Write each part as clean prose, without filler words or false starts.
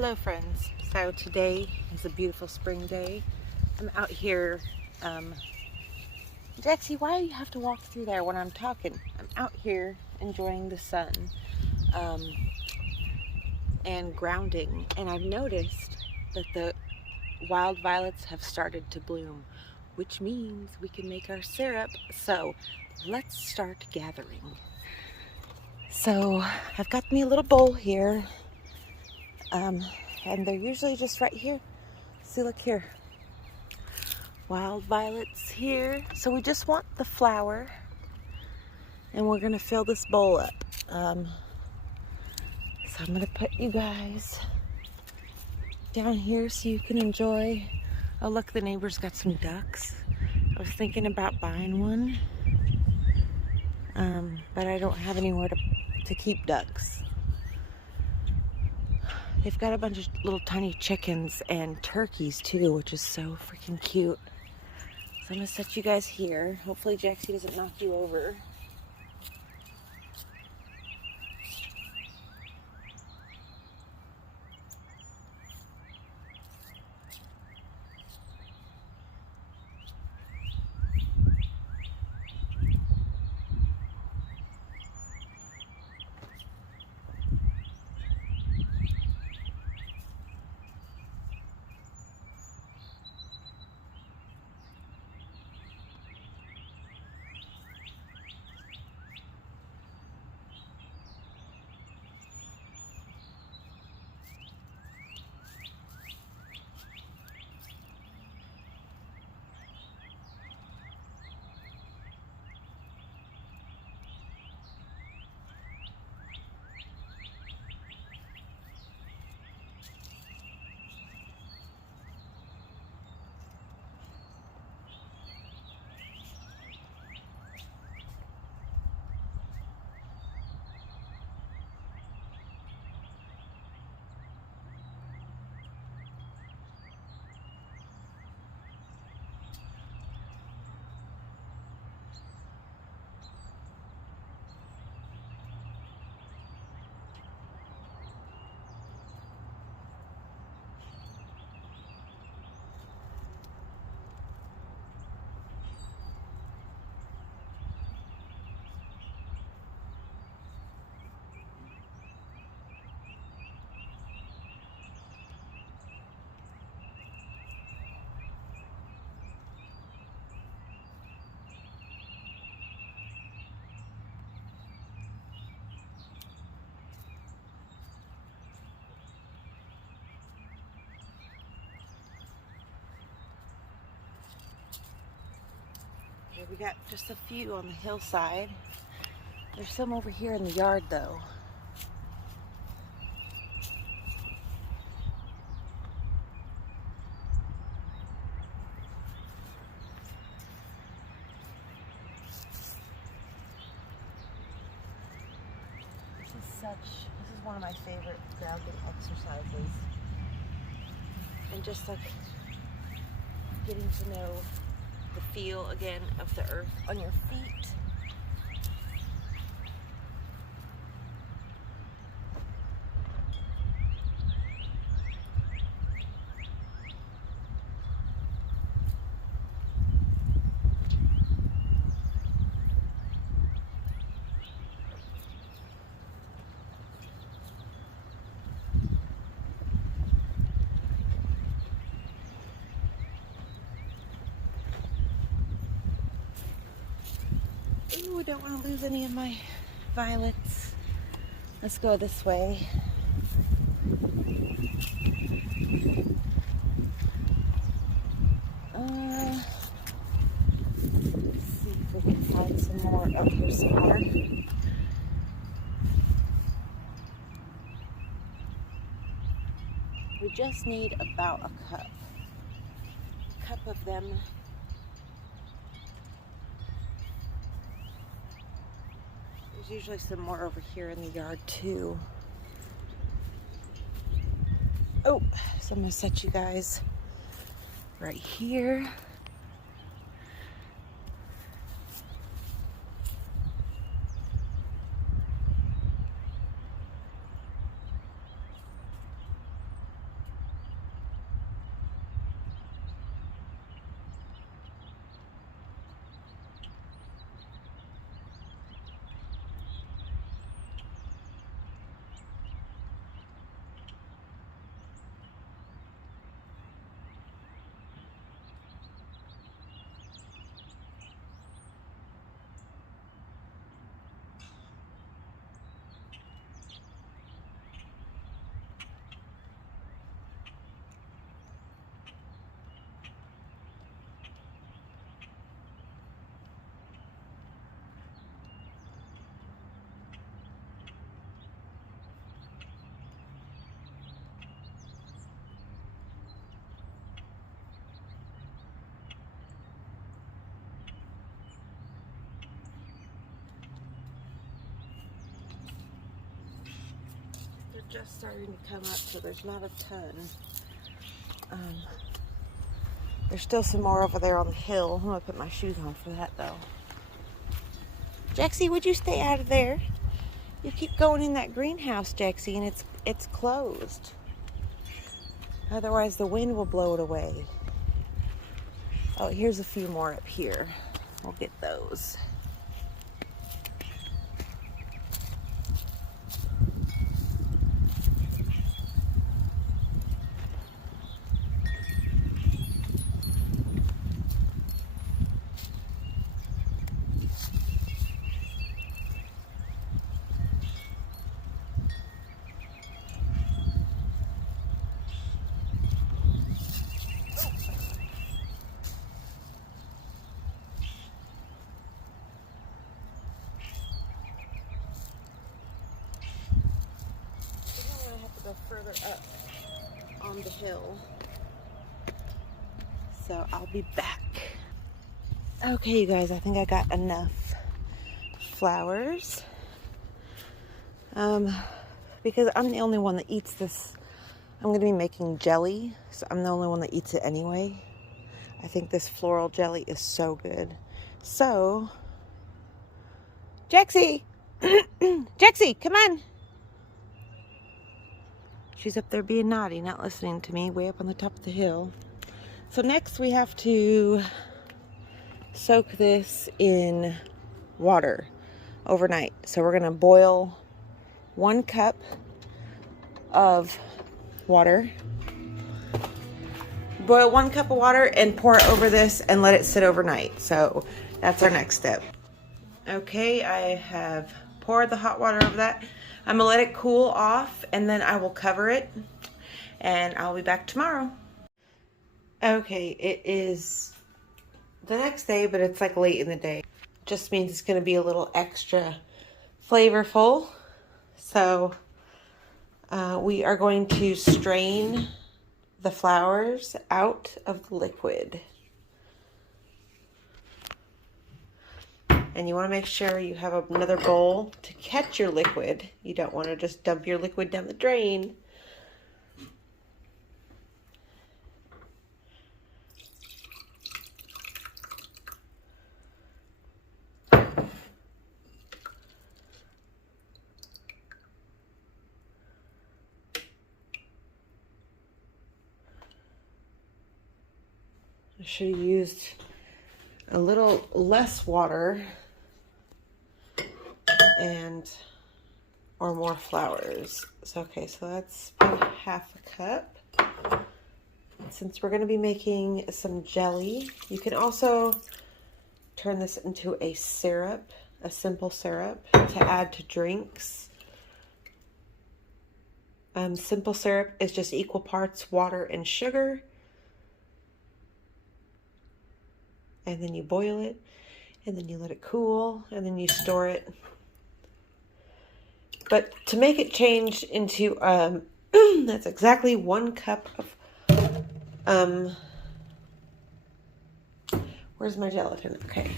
Hello friends. So today is a beautiful spring day. I'm out here, Jaxie, why do you have to walk through there when I'm talking? I'm out here enjoying the sun and grounding, and I've noticed that the wild violets have started to bloom, which means we can make our syrup. So let's start gathering. So I've got me a little bowl here, and they're usually just right here. See, look here. Wild violets here. So we just want the flower, and we're gonna fill this bowl up. So I'm gonna put you guys down here so you can enjoy. Oh look, the neighbor's got some ducks. I was thinking about buying one, but I don't have anywhere to keep ducks. They've got a bunch of little tiny chickens and turkeys too, which is so freaking cute. So I'm gonna set you guys here. Hopefully Jaxie doesn't knock you over. We got just a few on the hillside. There's some over here in the yard though. This is one of my favorite grounding exercises. And just like getting to know the feel again of the earth on your feet. Ooh, don't want to lose any of my violets. Let's go this way. Let's see if we can find some more. Oh, here's some more. We just need about a cup of them. There's usually some more over here in the yard too. Oh, so I'm gonna set you guys right here. just starting to come up, so there's not a ton. There's still some more over there on the hill. I'm gonna put my shoes on for that though. Jaxie, would you stay out of there? You keep going in that greenhouse, Jaxie, and it's closed. Otherwise the wind will blow it away. Oh, here's a few more up here. We'll get those. Further up on the hill, so I'll be back. Okay, you guys, I think I got enough flowers because I'm the only one that eats this. I'm going to be making jelly, so I'm the only one that eats it anyway. I think this floral jelly is so good. So Jaxie Jaxie, come on. She's up there being naughty, not listening to me, way up on the top of the hill. So next we have to soak this in water overnight. So we're gonna boil 1 cup of water. Boil 1 cup of water and pour it over this and let it sit overnight. So that's our next step. Okay, I have poured the hot water over that. I'm gonna let it cool off and then I will cover it and I'll be back tomorrow. Okay, it is the next day, but it's like late in the day. Just means it's gonna be a little extra flavorful. So we are going to strain the flowers out of the liquid. And you want to make sure you have another bowl to catch your liquid. You don't want to just dump your liquid down the drain. I should have used a little less water or more flowers. So, okay, so that's about 1/2 cup. Since we're going to be making some jelly, you can also turn this into a syrup, a simple syrup to add to drinks. Simple syrup is just equal parts water and sugar. And then you boil it, and then you let it cool, and then you store it. But to make it change into, that's exactly 1 cup of, where's my gelatin? Okay.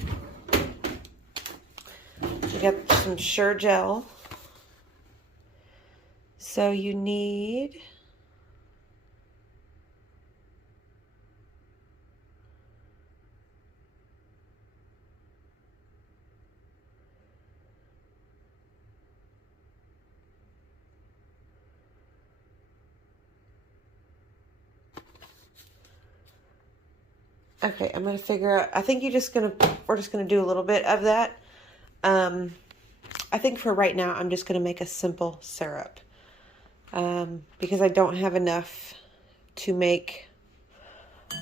You got some Sure Gel. So you need okay, I'm going to figure out, I think we're just going to do a little bit of that. I think for right now, I'm just going to make a simple syrup. Because I don't have enough to make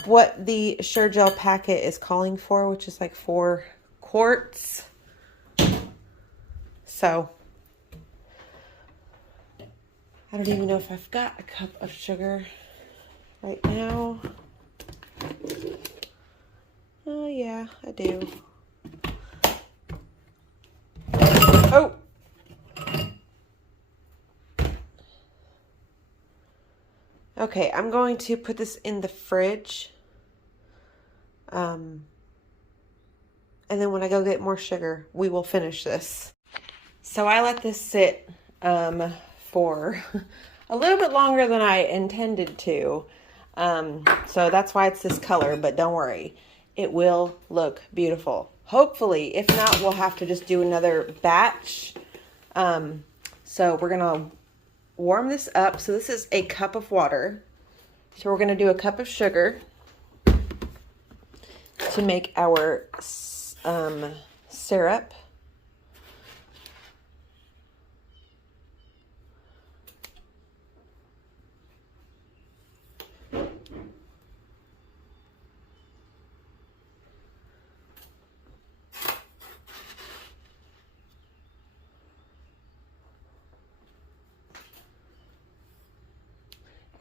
what the Sure Gel packet is calling for, which is like 4 quarts. So, I don't even know if I've got a cup of sugar right now. Oh, yeah, I do. Oh! Okay, I'm going to put this in the fridge. And then when I go get more sugar, we will finish this. So I let this sit for a little bit longer than I intended to. So that's why it's this color, but don't worry. It will look beautiful. Hopefully. If not, we'll have to just do another batch. So we're going to warm this up. So this is a cup of water. So we're going to do a cup of sugar to make our syrup.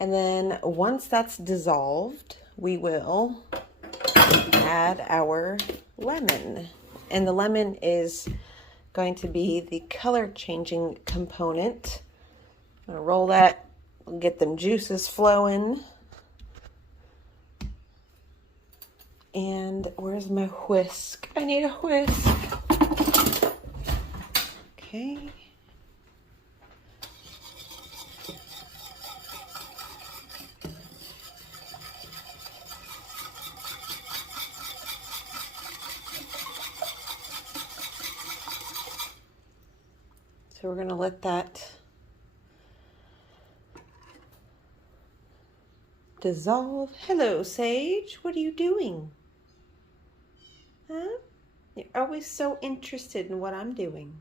And then once that's dissolved, we will add our lemon. And the lemon is going to be the color changing component. I'm gonna roll that, get them juices flowing. And where's my whisk? I need a whisk. Okay. So we're going to let that dissolve. Hello, Sage. What are you doing? Huh? You're always so interested in what I'm doing.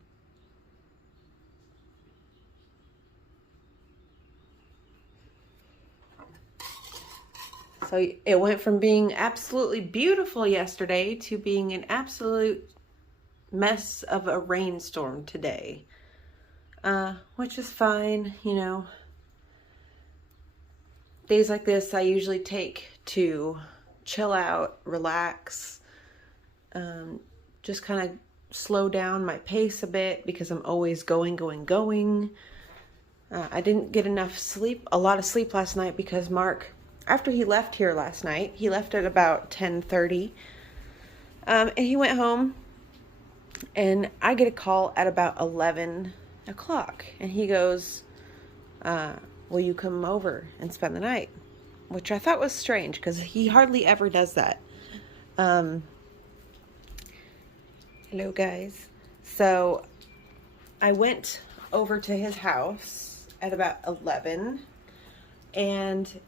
So it went from being absolutely beautiful yesterday to being an absolute mess of a rainstorm today. Which is fine, you know. Days like this I usually take to chill out, relax, just kind of slow down my pace a bit because I'm always going. I didn't get enough sleep, a lot of sleep last night because Mark, after he left here last night, he left at about 10:30, and he went home, and I get a call at about 11 o'clock, and he goes, will you come over and spend the night? Which I thought was strange because he hardly ever does that. Hello guys. So I went over to his house at about 11, and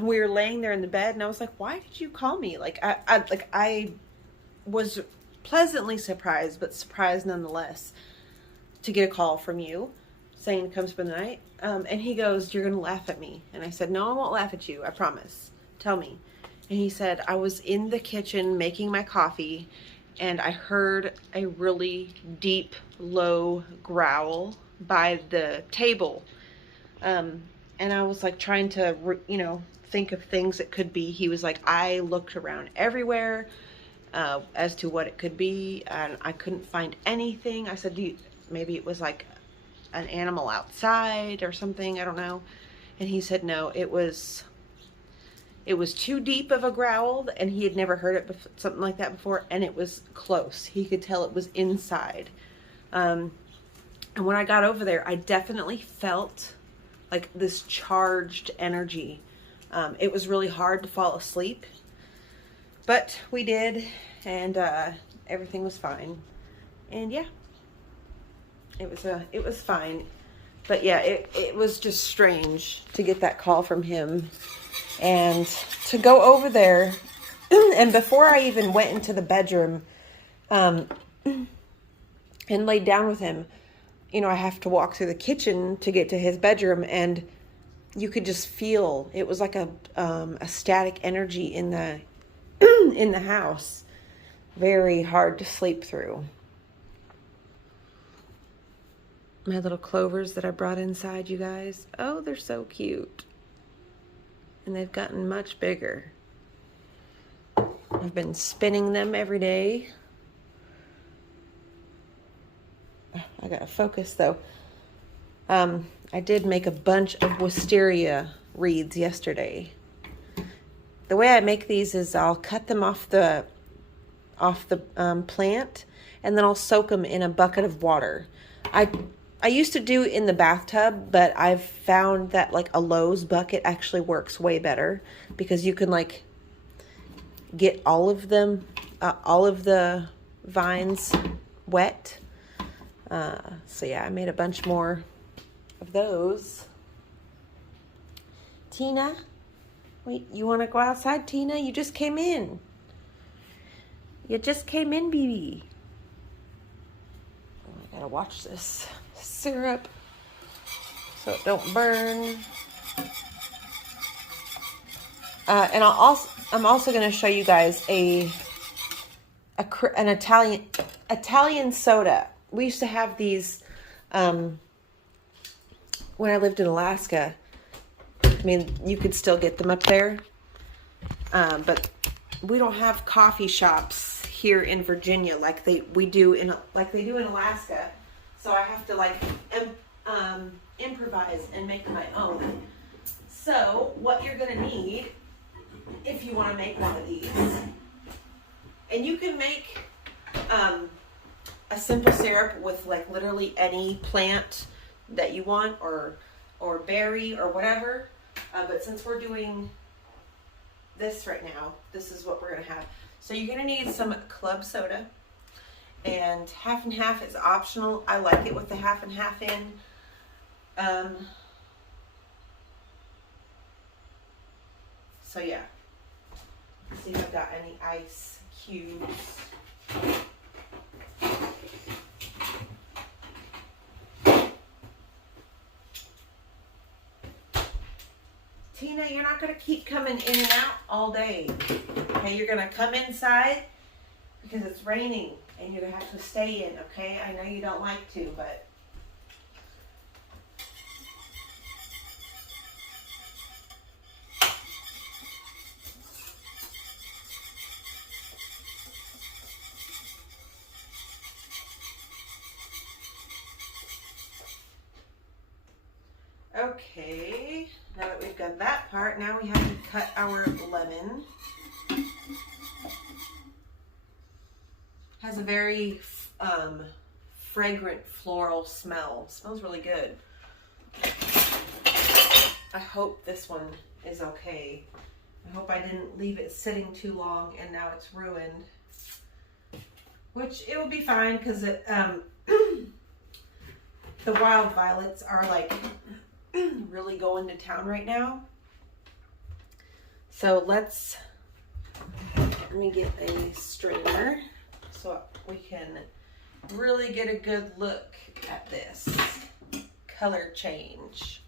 we were laying there in the bed, and I was like, why did you call me? Like I was pleasantly surprised, but surprised nonetheless, to get a call from you saying to come spend the night. And he goes, you're going to laugh at me. And I said, no, I won't laugh at you. I promise. Tell me. And he said, I was in the kitchen making my coffee, and I heard a really deep, low growl by the table. And I was like trying to, think of things it could be. He was like, I looked around everywhere as to what it could be, and I couldn't find anything. I said, maybe it was like an animal outside or something, I don't know. And he said no, it was too deep of a growl, and he had never heard it something like that before, and it was close. He could tell it was inside. And when I got over there, I definitely felt like this charged energy. It was really hard to fall asleep, but we did, and everything was fine. And yeah, it was fine. But yeah, it was just strange to get that call from him and to go over there. And before I even went into the bedroom and laid down with him, I have to walk through the kitchen to get to his bedroom, and you could just feel it was like a static energy in the in the house. Very hard to sleep through. My little clovers that I brought inside, you guys. Oh, they're so cute. And they've gotten much bigger. I've been spinning them every day. I gotta focus though. I did make a bunch of wisteria wreaths yesterday. The way I make these is I'll cut them off the plant, and then I'll soak them in a bucket of water. I I used to do in the bathtub, but I've found that like a Lowe's bucket actually works way better because you can like get all of them, all of the vines wet. So yeah, I made a bunch more of those. Tina, wait, you want to go outside, Tina? You just came in. You just came in, baby. Oh, I gotta watch this syrup so it don't burn. And I'm also going to show you guys an Italian soda. We used to have these when I lived in Alaska. I mean, you could still get them up there, but we don't have coffee shops here in Virginia like they do in Alaska. So I have to like improvise and make my own. So what you're gonna need if you want to make one of these, and you can make a simple syrup with like literally any plant that you want or berry or whatever. But since we're doing this right now, this is what we're gonna have. So you're gonna need some club soda, and half and half is optional. I like it with the half and half in. So yeah, see if I've got any ice cubes. Tina, you're not going to keep coming in and out all day. Okay, you're going to come inside because it's raining and you're going to have to stay in, okay? I know you don't like to, but... Okay, now that we've got that part, now we have to cut our lemon. Has a very fragrant floral smell. Smells really good. I hope this one is okay. I hope I didn't leave it sitting too long and now it's ruined. Which it will be fine because it the wild violets are like really going to town right now. So let me get a strainer so we can really get a good look at this color change.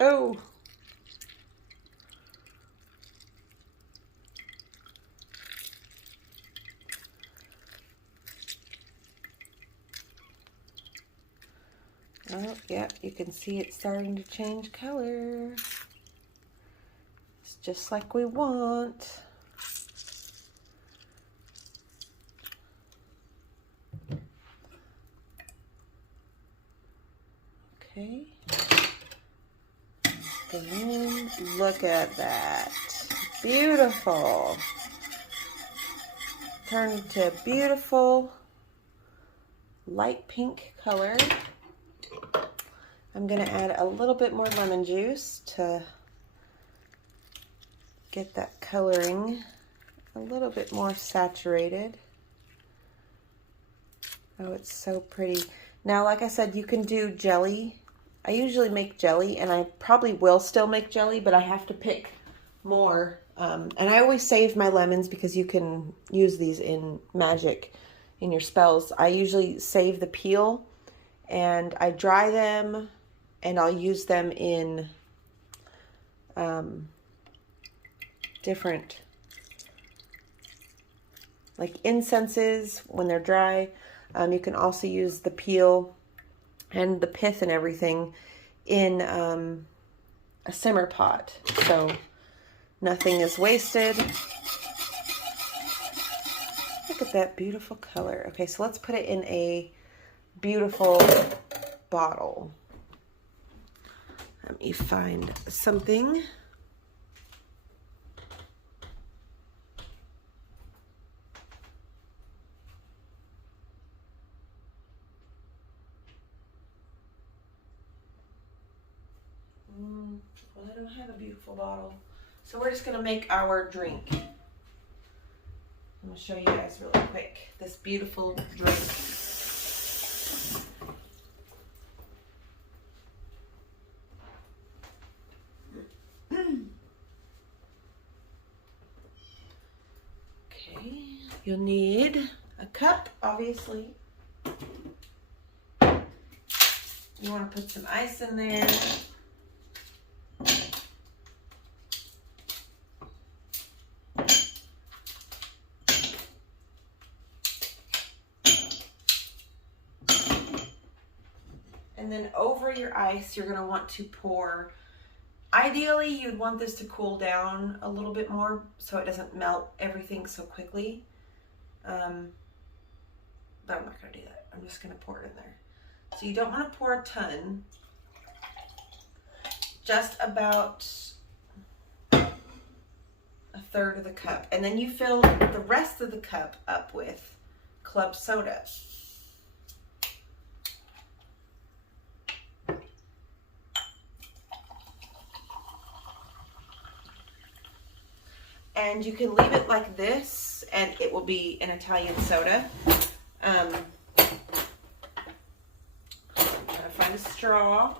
Oh, oh, yeah, you can see it starting to change color. It's just like we want. Okay. And look at that. Beautiful. Turned to a beautiful light pink color. I'm going to add a little bit more lemon juice to get that coloring a little bit more saturated. Oh, it's so pretty. Now, like I said, you can do jelly. I usually make jelly, and I probably will still make jelly, but I have to pick more. And I always save my lemons because you can use these in magic, in your spells. I usually save the peel, and I dry them, and I'll use them in different, like incenses when they're dry. You can also use the peel and the pith and everything in a simmer pot, so nothing is wasted. Look at that beautiful color. Okay, so let's put it in a beautiful bottle. Let me find something. I don't have a beautiful bottle. So we're just gonna make our drink. I'm gonna show you guys really quick this beautiful drink. Okay, you'll need a cup, obviously. You want to put some ice in there. And then over your ice, you're going to want to pour, ideally you'd want this to cool down a little bit more so it doesn't melt everything so quickly. But I'm not going to do that. I'm just going to pour it in there. So you don't want to pour a ton, just about a third of the cup. And then you fill the rest of the cup up with club soda. And you can leave it like this and it will be an Italian soda. Find a straw.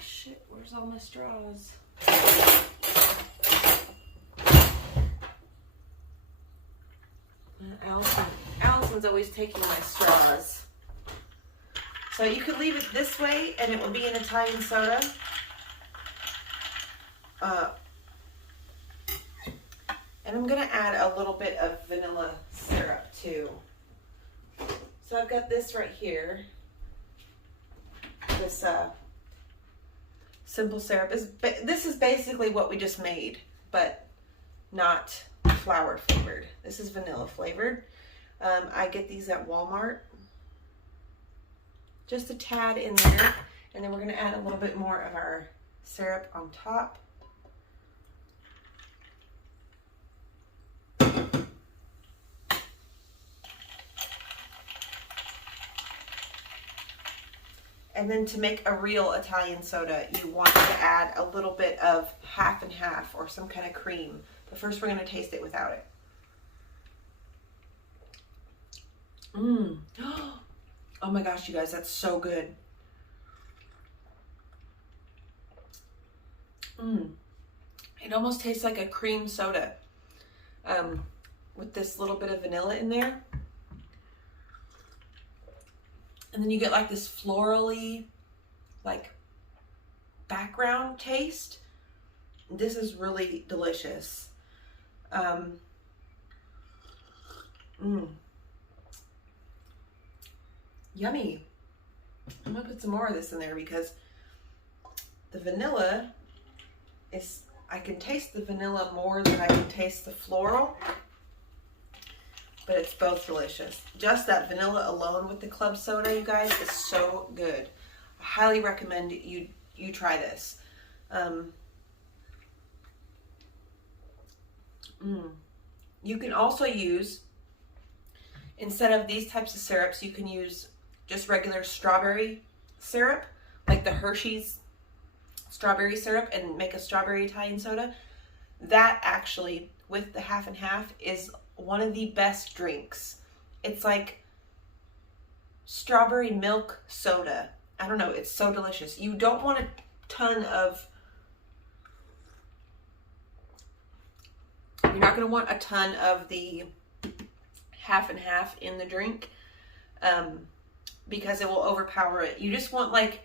Shit, where's all my straws? Allison's always taking my straws. So you could leave it this way and it will be an Italian soda. And I'm gonna add a little bit of vanilla syrup too. So I've got this right here. This simple syrup this is basically what we just made, but not flour flavored. This is vanilla flavored. I get these at Walmart. Just a tad in there, and then we're gonna add a little bit more of our syrup on top. And then to make a real Italian soda, you want to add a little bit of half and half or some kind of cream. But first we're going to taste it without it. Oh my gosh, you guys, that's so good. It almost tastes like a cream soda with this little bit of vanilla in there. And then you get like this florally, like, background taste. This is really delicious. Yummy. I'm gonna put some more of this in there because the vanilla is, I can taste the vanilla more than I can taste the floral. But it's both delicious. Just that vanilla alone with the club soda, you guys, is so good. I highly recommend you try this. You can also use, instead of these types of syrups, you can use just regular strawberry syrup, like the Hershey's strawberry syrup, and make a strawberry Italian soda. That actually, with the half and half, is one of the best drinks. It's like strawberry milk soda. I don't know, it's so delicious. You don't want a ton of, you're not going to want a ton of the half and half in the drink because it will overpower it. You just want like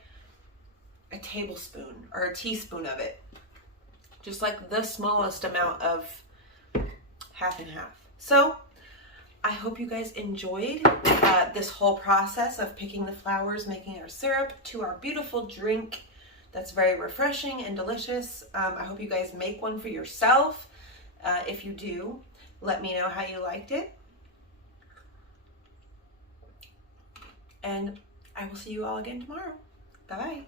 a tablespoon or a teaspoon of it. Just like the smallest amount of half and half. So I hope you guys enjoyed this whole process of picking the flowers, making our syrup to our beautiful drink that's very refreshing and delicious. I hope you guys make one for yourself. If you do, let me know how you liked it. And I will see you all again tomorrow. Bye-bye.